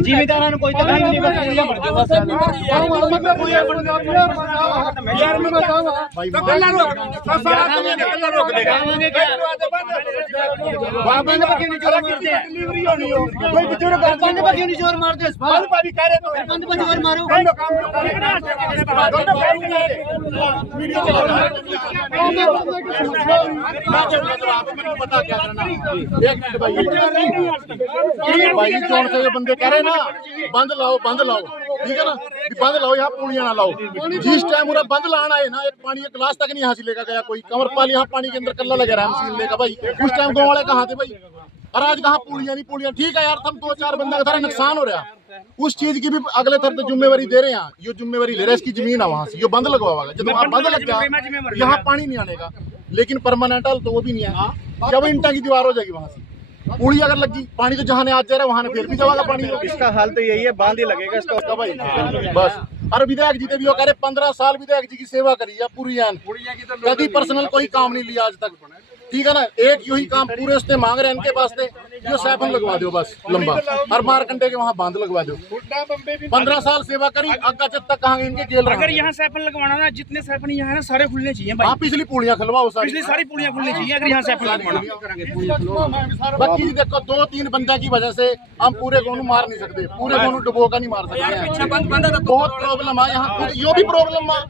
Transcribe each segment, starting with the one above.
जिम्मेदारां कोई तकलीफ नहीं बस जोर मार दे मारो पता क्या करना एक मिनट भाई चोन से जो बंदे कह रहे ना बंद लाओ ठीक है ना बंद लाओ यहाँ पुलियां ना लाओ। जिस टाइम पूरा बंद लाना है ना एक पानी एक गिलास तक नहीं यहाँ से लेकर गया कोई कमरपाल यहाँ पानी के अंदर कल्ला लगे रहा है लेगा भाई। उस टाइम गाँव वाले कहाँ थे भाई और आज कहाँ पुलियां नहीं पुलियां ठीक है यार तुम 2-4 बंदा का सारा नुकसान हो रहा उस चीज की भी अगले तरफ जिम्मेवारी दे रहे हैं। ये जिम्मेवारी ले रहे हैं इसकी जमीन है वहाँ से ये बंद लगवागा जब वहाँ बंद लग गया यहाँ पानी नहीं आने का लेकिन परमानेंट हल तो वो भी नहीं है जब इंटा की दीवार हो जाएगी वहाँ से पुली अगर लगी पानी तो जहाँ ने आज जा रहा है वहाँ फिर भी जाएगा पानी। इसका हाल तो यही है बांध ही लगेगा इसका भाई बस। और विधायक जी ने भी वो कह रहे 15 साल विधायक जी की सेवा करी है पूरी कभी पर्सनल कोई काम नहीं लिया आज तक ठीक है ना। एक यही काम पूरे उसने मांग रहे हैं इनके पास जो सैफन लगवा दो बस लंबा और मारकंडे के वहाँ बांध लगवा दो। 15 साल सेवा करी अग्गा जब तक कहाँ इनके जेल अगर यहाँ सैफन लगवाना ना जितने सैफन यहाँ है ना सारे खुलने चाहिए भाई। पिछली पुलियां खुलवाओ पिछली सारी पुलियां खुलनी चाहिए अगर यहाँ सैफन लगवाना। बाकी देखो 2-3 बंदा की वजह से हम पूरे गाँव मार नहीं सकते पूरे गाँव डुबो का नहीं मार सकते। बहुत प्रॉब्लम है यहाँ यो भी प्रॉब्लम है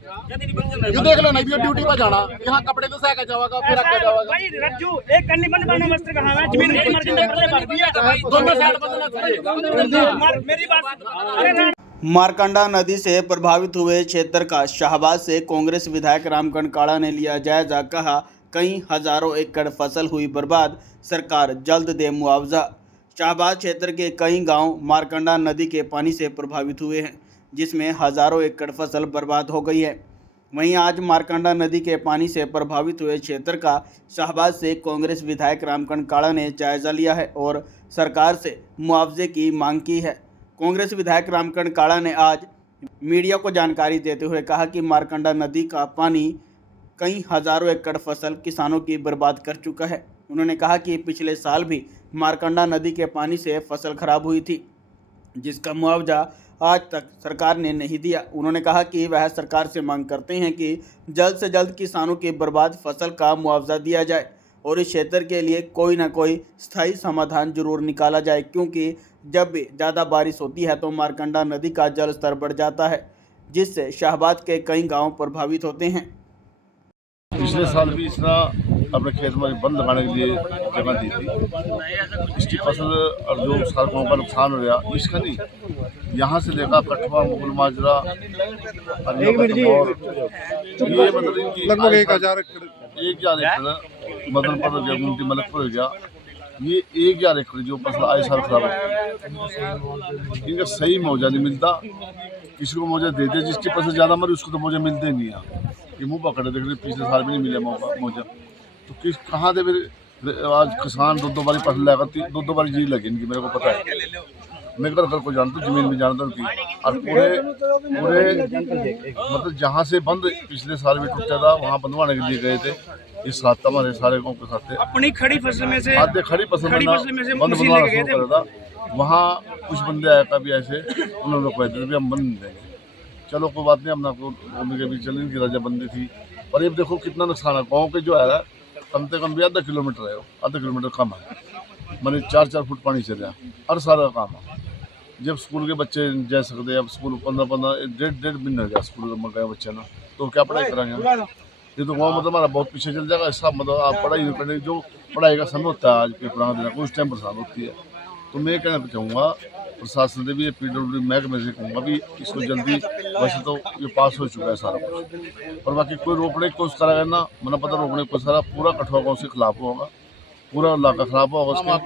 यो देख लो नहीं ड्यूटी पर जाना यहाँ कपड़े तो सह जाएगा फिर आगे जाएगा। रज्जू एक कन्नी बंद करना मस्त कहा है जमीन के मर्जी में भर दिया दोनों साइड बंदना चाहिए मेरी बात। मारकंडा नदी से प्रभावित हुए क्षेत्र का शाहबाद से कांग्रेस विधायक रामकंड काड़ा ने लिया जायजा। कहा कई हजारों एकड़ फसल हुई बर्बाद सरकार जल्द दे मुआवजा। शाहबाद क्षेत्र के कई गांव मारकंडा नदी के पानी से प्रभावित हुए हैं जिसमें हजारों एकड़ फसल बर्बाद हो गई है। वहीं आज मारकंडा नदी के पानी से प्रभावित हुए क्षेत्र का शाहबाद से कांग्रेस विधायक रामकंड काड़ा ने जायजा लिया है और सरकार से मुआवजे की मांग की है। कांग्रेस विधायक रामकंड काड़ा ने आज मीडिया को जानकारी देते हुए कहा कि मारकंडा नदी का पानी कई हजारों एकड़ फसल किसानों की बर्बाद कर चुका है। उन्होंने कहा कि पिछले साल भी मारकंडा नदी के पानी से फसल खराब हुई थी जिसका मुआवजा आज तक सरकार ने नहीं दिया। उन्होंने कहा कि वह सरकार से मांग करते हैं कि जल्द से जल्द किसानों की बर्बाद फसल का मुआवजा दिया जाए और इस क्षेत्र के लिए कोई ना कोई स्थायी समाधान जरूर निकाला जाए क्योंकि जब भी ज़्यादा बारिश होती है तो मारकंडा नदी का जल स्तर बढ़ जाता है जिससे शाहबाद के कई गांव प्रभावित होते हैं। पिछले साल भी इसने अपने खेत में बंद लगाने के लिए जगह दी थी इसकी फसल और जो सड़कों का नुकसान हो गया इसका नहीं यहाँ से लेकर कठवा मुगल माजरा ये लगभग 1000 एकड़ मदनपुर हो गया गुमटी मलकपुर हो गया ये 1000 एकड़ जो फसल आए साल खराब हो इनका सही मुआवजा नहीं मिलता। किसी को मुआवजा देते जिसकी फसल ज़्यादा मरी उसको तो मुआवजा मिलते ही नहीं है। ये मुँह पकड़े देख रहे पिछले साल भी नहीं मिले मुआवजा तो किस कहाँ से फिर आज किसान दो बारी फसल लगा दो बारी जी लगी इनकी मेरे को पता है। मैं घर को जानता हूँ जमीन भी जानता हूँ और पूरे मतलब जहाँ से बंद पिछले साल भी टूटा था वहाँ बंधवाने के लिए गए थे। इस साथ हमारे सारे गाँव के साथ अपनी खड़ी फसल में से खड़ी फसल में बंद बनवाना शुरू करा था। वहाँ कुछ बंदे आया था भी ऐसे उन्होंने लोग कहते थे भी हम बंद नहीं देंगे। चलो कोई बात नहीं अपना उनके बीच चलने की रजाबंदी थी पर ये देखो कितना नुकसान है। गाँव के जो है कम से कम भी आधा किलोमीटर है आधा किलोमीटर कम है मैंने 4-4 फुट पानी चल रहा हर साल का काम है। जब स्कूल के बच्चे जा सकते अब स्कूल 15 डेढ़ महीने हो गया स्कूल में गए बच्चे ना तो क्या पढ़ाई कराएंगे। ये तो गाँव मतलब हमारा बहुत पीछे चल जाएगा इसका मतलब आप पढ़ाई करने जो पढ़ाई का समय होता है आज पेपर देना उस टाइम परेशान होती है। तो मैं कहना चाहूँगा प्रशासन से भी PWD महकमे से कहूँगा भी इसको जल्दी वैसे तो ये पास हो चुका है सारा कुछ और बाकी कोई रोकने की कोशिश करेगा ना मना पता रोकने की कोशिश करा पूरा कठुआ गाँव से खिलाफ होगा पूरा इलाका खराब होगा उसके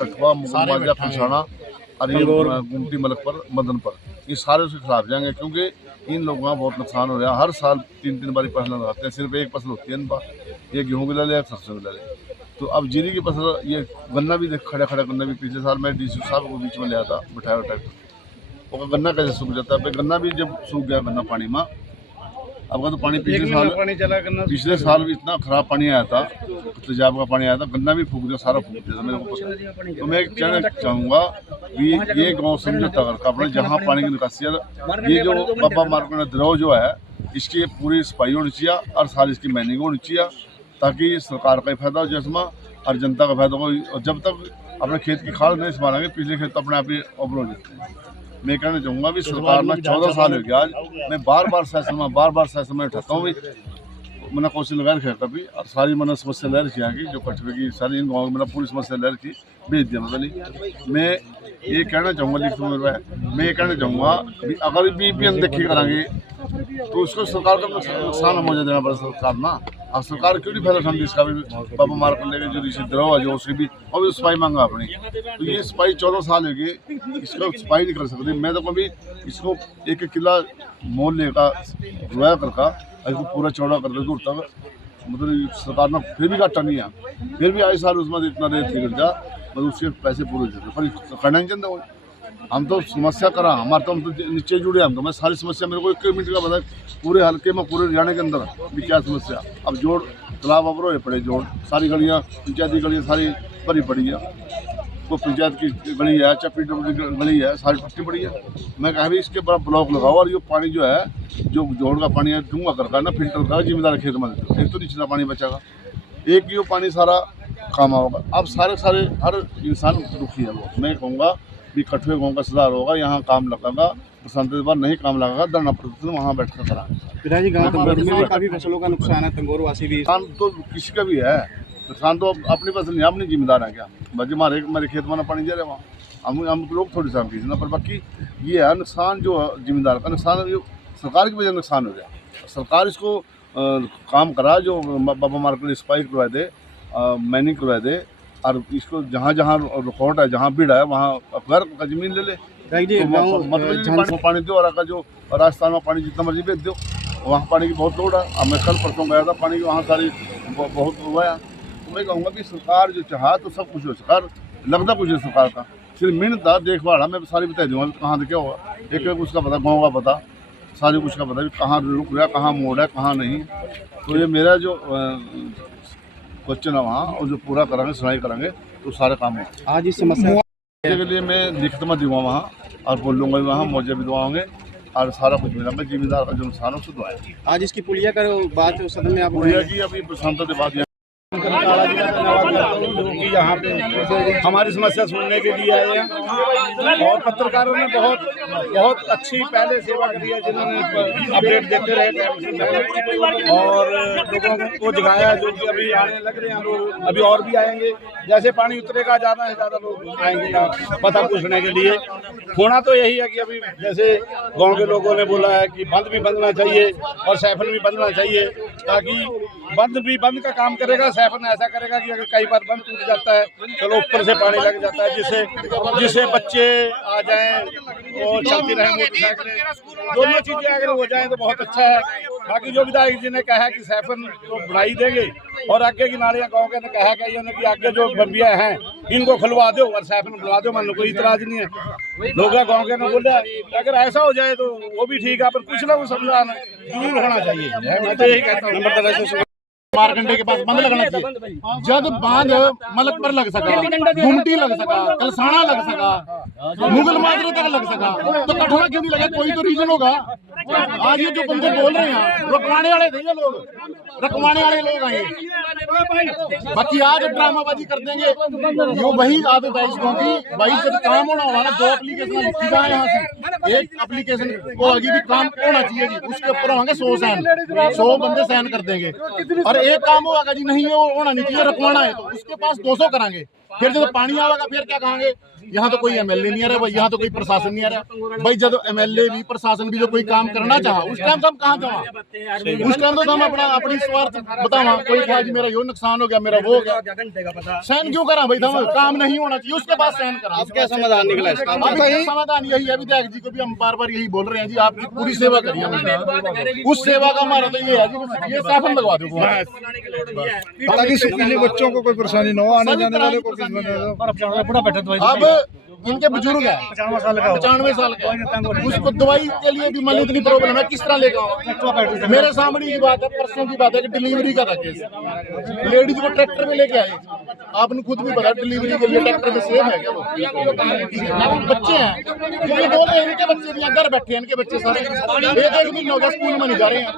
कठुआ मुगलमाजा खुशाना और ये गुमटी मलक पर मदन पर ये सारे उसके खिलाफ जाएंगे क्योंकि इन लोगों का बहुत नुकसान हो रहा है। हर साल 3 बारी फसल लगाते हैं सिर्फ एक फसल होती है इनका ये गेहूँ की ले ले सरसों की ले ले। तो अब जीरी की फसल ये गन्ना भी खड़ा गन्ना भी पिछले साल मैं DC साहब को बीच में लिया था बिठाया ट्रैक्टर वो गन्ना कैसे सूख जाता है। गन्ना भी जब सूख गया गन्ना पानी में अब का तो पानी पिछले साल भी इतना खराब पानी आया था, तेजाब का पानी आया था, गन्ना भी फूक दिया, सारा फूक दिया था मेरे को पता। तो मैं कहना चाहूँगा कि ये गाँव समझौता करके अपने जहाँ पानी की निकासी है, ये जो बाबा मार्केट द्रोह जो है इसकी पूरी सफाई होनी चाहिए और सारी इसकी मैनिंग होनी चाहिए, ताकि सरकार का ही फायदा हो जिसमें और जनता का फायदा हो। और जब तक अपने खेत की खाद नहीं संभालेंगे, पिछले खेत तो अपने आप ही अवरोध हो जाते हैं। मैं कहना चाहूँगा भी सरकार में 14 साल हो गया आज, मैं बार बार सेशन में उठाता हूँ, मैंने कोशिश लगा रखी है कभी, और सारी मैंने समस्या ले रखी है कि जो कचरे की सारी इन गाँव में मैंने पूरी समस्या ले रखी, भेज दिया मतलब। मैं ये कहना चाहूँगा लिख मैं ये कहना चाहूँगा कि अगर भी अनदेखी कराएंगे तो उसको सरकार का नुकसान हम मुझे देना पड़ेगा सरकार ना। अब सरकार क्यों नहीं फैला ठंडी इसका भी बाबा मार कर लेके जो ऋषि द्रोह है जो उसकी भी और भी सफाई मांगा अपनी। तो ये सफाई 14 साल हो गई, इसको सफाई नहीं कर सकती। मैं तो कभी इसको एक किला मोल लेगा रोया करका इसको पूरा चौड़ा कर दे दूर तक, मतलब सरकार ने फिर भी घाटा नहीं है, फिर भी आए साल उसमें इतना रेट गिर जा, मतलब उसके पैसे पूरे देते पर करना नहीं चाहते वो। हम तो समस्या करा हमारे तो हम तो नीचे जुड़े, हम तो मैं सारी समस्या मेरे को 1 मिनट का बता पूरे हल्के में पूरे हरियाणा के अंदर भी क्या समस्या। अब जोड़ तालाब अब रोए पड़े, जोड़ सारी गलियाँ पंचायती गलियाँ सारी भरी पड़ी है, वो पंचायत की गली है चाहे PWD की गली है सारी टूटी पड़ी है। मैं कहा भी इसके बड़ा ब्लॉक लगाओ और ये पानी जो है जो जोड़ का पानी है डूंगा करका ना फिल्टर का जिम्मेदार खेत में देते, एक तो निचला पानी बचेगा, एक ही वो पानी सारा काम होगा। अब सारे हर इंसान दुखी है वो। मैं कहूँगा भी कठुए गाँव का सुधार होगा, यहाँ काम लगेगा, बसंत बार नहीं काम लगेगा, धरना प्रदर्शन वहाँ बैठ कर करा। पिताजी गाँव में काफ़ी फसलों का नुकसान है, तंगोरवासी भी नुकसान तो किसी का भी है, नुकसान तो अपनी फसल नहीं अपनी जिम्मेदार है क्या बाकी हमारे खेत में ना पानी जा रहे वहाँ हम लोग थोड़ी सा ना, पर बाकी ये है नुकसान जो जिम्मेदार का नुकसान जो सरकार की वजह से नुकसान हो गया। सरकार इसको काम करा जो बाबा मार्केट सफाई करवा दे, मैनिंग करवा दे, और इसको जहाँ रिकॉर्ड है जहाँ भीड़ है वहाँ घर का जमीन ले ले, तो पानी दो और का जो राजस्थान में पानी जितना मर्जी भेज दो, वहाँ पानी की बहुत लोड है। अब मैं कल परसों गया था, पानी की वहाँ सारी बहुत हुआ है। तो मैं कहूँगा कि सरकार जो चाहा तो सब कुछ हो, सरकार लगता कुछ है सरकार का, सिर्फ मिनट था देखभाल है। मैं सारी बता दूँगा कहाँ से क्या हुआ, एक उसका पता, गाँव का पता, सारी कुछ का पता भी कहाँ रुक रहा, कहाँ मोड़ है, कहाँ नहीं। तो ये मेरा जो क्वेश्चन है वहाँ और जो पूरा कराएंगे सुनाई कराएंगे तो सारे काम होंगे। आज इस समस्या के लिए मैं लिखित में दूँगा वहाँ और बोल लूँगा भी वहाँ मुझे भी दुआओंगे और सारा कुछ मिला। मैं जिम्मेदार का जो नुकसान है उसको दुआएंगे। आज इसकी पुलिया का बात सदन में आप पुलिया की अभी बसंत के बाद जो कि यहाँ पे हमारी समस्या सुनने के लिए आए हैं और पत्रकारों ने बहुत अच्छी पहले सेवा करी है, जिन्होंने अपडेट देते रहे और लोगों को जगाया, जो कि अभी आने लग रहे हैं लोग, अभी और भी आएंगे। जैसे पानी उतरेगा ज़्यादा से ज़्यादा लोग आएंगे यहाँ पता पूछने के लिए। होना तो यही है कि अभी जैसे गाँव के लोगों ने बोला है कि बंद भी बंदना चाहिए और सैफन भी बंदना चाहिए, ताकि बंद का काम करेगा, सैफन ऐसा करेगा कि अगर कई बार बंद टूट जाता है, चलो ऊपर से पानी लग जाता है जिससे बच्चे आ जाएं और चलती रहें मोटरसाइकिलें, दोनों चीज़ें अगर हो जाएं तो बहुत अच्छा है। बाकी जो विधायक जी ने कहा कि सैफन तो बढ़ाई देंगे और आगे की नालियाँ गाँव के ने कहा कि आगे जो बम्बियाँ हैं इनको खुलवा दो और सैफन बनवा दो, मान लो कोई इतराज नहीं है। लोग गाँव के ने बोला अगर ऐसा हो जाए तो वो भी ठीक है, पर कुछ ना कुछ समाधान जरूर होना चाहिए। मैं तो यही कहता हूँ मारकंडे के पास बंद लगना चाहिए। जब बांध मलक पर लग सका, गुमटी लग सका, कलसाना लग सका, मुगल माजरे तक लग सका, तो कठुआ क्यों नहीं लगा? कोई तो रीजन होगा। आज ये जो बंदे बोल रहे हैं रुकवाने वाले थे, ये लोग रुकवाने वाले लोग आए, बाकी आज ड्रामाबाजी कर देंगे। यो वही आदत है इसको कि भाई जब काम होना होगा ना, 2 एप्लीकेशन लिखी जाए यहाँ से, एक एप्लीकेशन को आगे भी काम होना चाहिए जी, उसके ऊपर होंगे 100 बंदे साइन कर देंगे और एक काम होगा जी नहीं ये होना नहीं चाहिए, रखवाना है तो उसके पास 200 कराएंगे। फिर जब पानी आएगा फिर क्या कहेंगे, यहाँ तो कोई MLA नहीं आ रहा भाई, यहाँ तो कोई प्रशासन नहीं आ रहा भाई। जब MLA भी प्रशासन भी जो कोई काम करना चाहा उस टाइम तो हम कहाँ जावा, उस टाइम तो हम अपनी स्वार्थ बतावा, कोई कहा जी मेरा यो नुकसान हो गया, मेरा वो हो गया, सहन क्यों करा भाई? हम काम नहीं होना चाहिए उसके बाद सहन करा। क्या समाधान निकला इसका? समाधान यही है, विधायक जी को भी हम बार यही बोल रहे हैं जी, आपकी पूरी सेवा करिए। उस सेवा का हमारा तो ये है जी, ये साफन लगवा दो ताकि स्कूली बच्चों को कोई परेशानी न हो, आने जाने वाले को। अब इनके बुजुर्ग है 95 साल का, उसको दवाई के लिए भी मान इतनी प्रॉब्लम है, किस तरह लेगा? मेरे सामने की बात है, परसों की बात है कि डिलीवरी का था केस, लेडीज को ट्रैक्टर में लेके आए, आपने खुद भी पता डिलीवरी के लिए ट्रैक्टर में सेफ है क्या वो? बच्चे हैं जिन्हें बोल रहे हैं इनके बच्चे भी घर बैठे हैं, इनके बच्चे सारे एक दिन हो गया स्कूल में नहीं जा रहे हैं,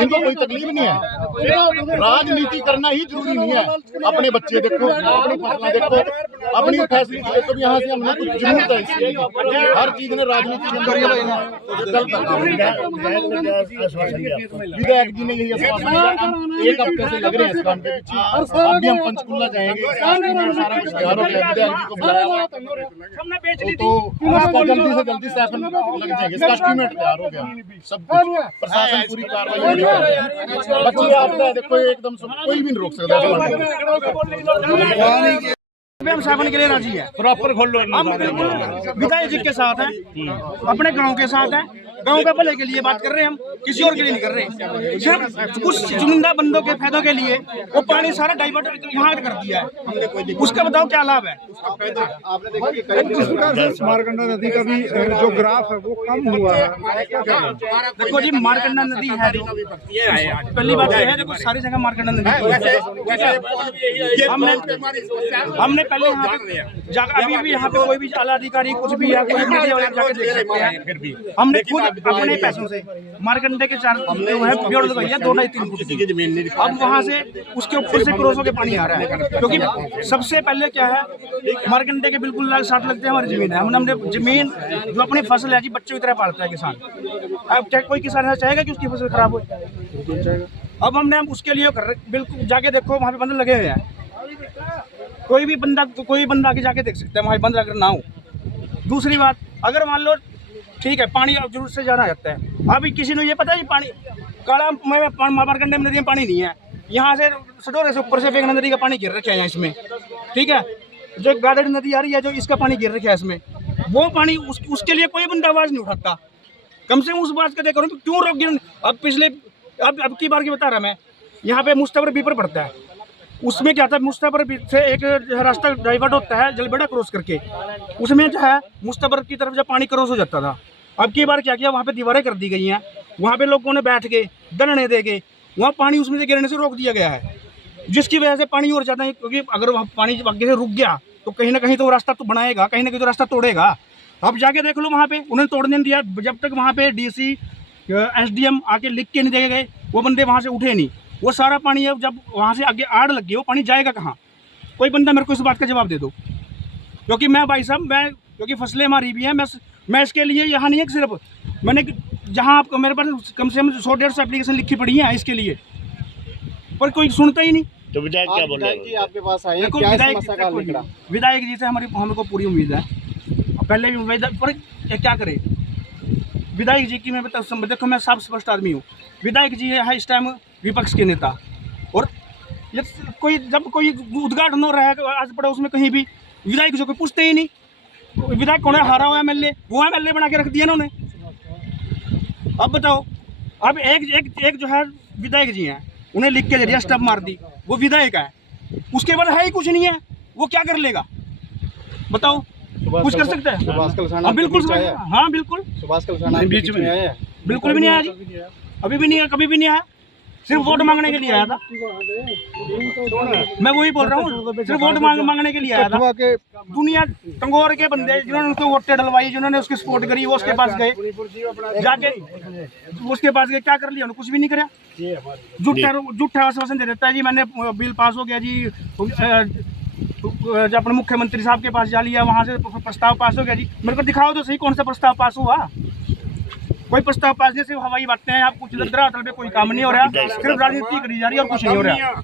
इनको कोई तकलीफ नहीं है। राजनीति करना ही जरूरी नहीं है, अपने बच्चे देखो, अपनी फसलें देखो, अपनी फैसिलिटी देखो। यहाँ से हमने कुछ जरूरत है इसकी, हर चीज ने राजनीति के अंदर विधायक जी ने यही आश्वासन दिया, एक हफ्ते से लग रहे हैं इस काम के पीछे। अभी हम पंचकुला जाएंगे, सारा कुछ तैयार हो गया, विधायक जी को बुलाया हुआ तो उसका जल्दी से जल्दी सैफन लग जाएंगे, इसका एस्टीमेट तैयार हो गया, सब कुछ प्रशासन पूरी कार्रवाई हो रही है। बच्चे आपदा देखो एकदम से कोई भी नहीं रोक सकता। हम सावन के लिए राजी है, प्रॉपर खोल लो। हम बिल्कुल विधायक जी के साथ हैं, अपने गांव के साथ हैं, गांव के भले के लिए बात कर रहे हैं हम, किसी और के लिए नहीं कर रहे। सिर्फ कुछ चुनिंदा बंदों के फायदों के लिए वो पानी सारा डाइवर्ट यहाँ कर दिया है, उसका बताओ क्या लाभ है? जिस प्रकार से मारकंडा नदी का भी जो ग्राफ है वो कम हुआ है, देखो जी मारकंडा नदी है, पहली बात यह है देखो सारी जगह मारकंडा नदी हमने पहले यहाँ पे जाकर, अभी भी यहाँ पे कोई भी आला अधिकारी कुछ भी या कोई मीडिया वाले जाकर देख सकते हैं। हमने खुद अपने पैसों से मारकंडे के 4 जो है पेड़ लगाई है 2-3 फुट की, अब वहाँ से उसके ऊपर से क्रॉस होकर पानी आ रहा है, क्योंकि सबसे पहले क्या है मारकंडे के बिल्कुल साथ लगते हैं हमारी जमीन है, हमने जमीन जो अपनी फसल है जी बच्चों की तरह पालता है किसान। अब क्या कोई किसान ऐसा चाहेगा कि उसकी फसल खराब हो? अब हमने उसके लिए बिल्कुल जाके देखो वहाँ पे बंद लगे हुए हैं, कोई बंदा आके जाके देख सकता है वहाँ बंद अगर ना हो। दूसरी बात, अगर मान लो ठीक है पानी अब जरूर से जाना जाता है, अभी किसी ने ये पता है ये पानी काला मारकंडे में नदी में पानी नहीं है, यहाँ से सटोरे से ऊपर से फेंकना नदी का पानी गिर रखा है इसमें, ठीक है, जो गादड़ नदी आ रही है जो इसका पानी गिर रखा है इसमें, वो पानी उसके लिए कोई बंदा आवाज़ नहीं उठाता। कम से कम उस बात का देखो क्यों रोक गिर। अब पिछले अब की बार की बता रहा मैं, यहाँ पे मुस्तबर बीपर पड़ता है, उसमें क्या था मुस्तबर से एक रास्ता डाइवर्ट होता है जलबेड़ा क्रॉस करके, उसमें जो है मुस्तबर की तरफ जब पानी क्रॉस हो जाता था। अब की बार क्या किया वहाँ पे दीवारें कर दी गई हैं, वहाँ पे लोगों ने बैठ के धरने दे के वहाँ पानी उसमें से गिरने से रोक दिया गया है, जिसकी वजह से पानी और ज़्यादा, क्योंकि अगर वहाँ पानी आगे से रुक गया तो कहीं ना कहीं तो रास्ता तो बनाएगा, कहीं ना कहीं तो रास्ता तोड़ेगा। अब जाके देख लो वहाँ पे उन्होंने तोड़ने नहीं दिया, जब तक वहाँ पे DC SDM आके लिख के नहीं दे गए वो बंदे वहाँ से उठे नहीं, वो सारा पानी अब जब वहाँ से आगे आड़ लग गई वो पानी जाएगा कहाँ? कोई बंदा मेरे को इस बात का जवाब दे दो, क्योंकि मैं भाई साहब मैं क्योंकि फसलें हमारी भी हैं, मैं इसके लिए यहाँ नहीं है सिर्फ मैंने जहाँ आपको मेरे पास कम से कम 100-150 एप्लीकेशन लिखी पड़ी है इसके लिए, पर कोई सुनता ही नहीं। तो विधायक क्या बोल रहे हैं? आपके पास आए हैं, क्या समस्या का हल निकला? विधायक जी से हमको पूरी उम्मीद है, पहले भी उम्मीद है, पर क्या करे विधायक जी की मैं बता, देखो मैं साफ स्पष्ट आदमी हूँ, विधायक जी है इस टाइम विपक्ष के नेता, और जब कोई उद्घाटन हो रहा है आज पड़ा उसमें कहीं भी विधायक जो कोई पूछते ही नहीं, विधायक कौन है? हारा हुआ MLA, वो MLA बना के रख दिया उन्होंने। अब बताओ, अब एक जो है विधायक जी हैं उन्हें लिख के दे दिया, स्टंप मार दी, वो विधायक है, उसके बाद है ही कुछ नहीं है, वो क्या कर लेगा बताओ? कुछ कर सकते हैं? हाँ बिल्कुल, हाँ बिल्कुल, बीच में बिल्कुल भी नहीं आया जी, अभी भी नहीं है, कभी भी नहीं आया, सिर्फ वोट मांगने के लिए आया था। मैं वही बोल रहा हूँ, सिर्फ वोट मांगने के लिए आया था। दुनिया टंगोर के बंदे जिन्होंने उसको वोटें डलवाई, जिन्होंने उसकी सपोर्ट करी, वो उसके पास गए, जाके उसके पास गए, क्या कर लिया उन्होंने? कुछ भी नहीं करा, झूठा आश्वासन दे देता है जी मैंने बिल पास हो गया जी, जब अपने मुख्यमंत्री साहब के पास जा लिया, वहाँ से प्रस्ताव पास हो गया जी। मेरे को दिखाओ तो सही कौन सा प्रस्ताव पास हुआ? कोई प्रस्ताव पास नहीं, सिर्फ हवाई बातें हैं, आप कुछ धरातल पे कोई काम नहीं हो रहा, सिर्फ राजनीति करी जा रही है और कुछ नहीं हो रहा।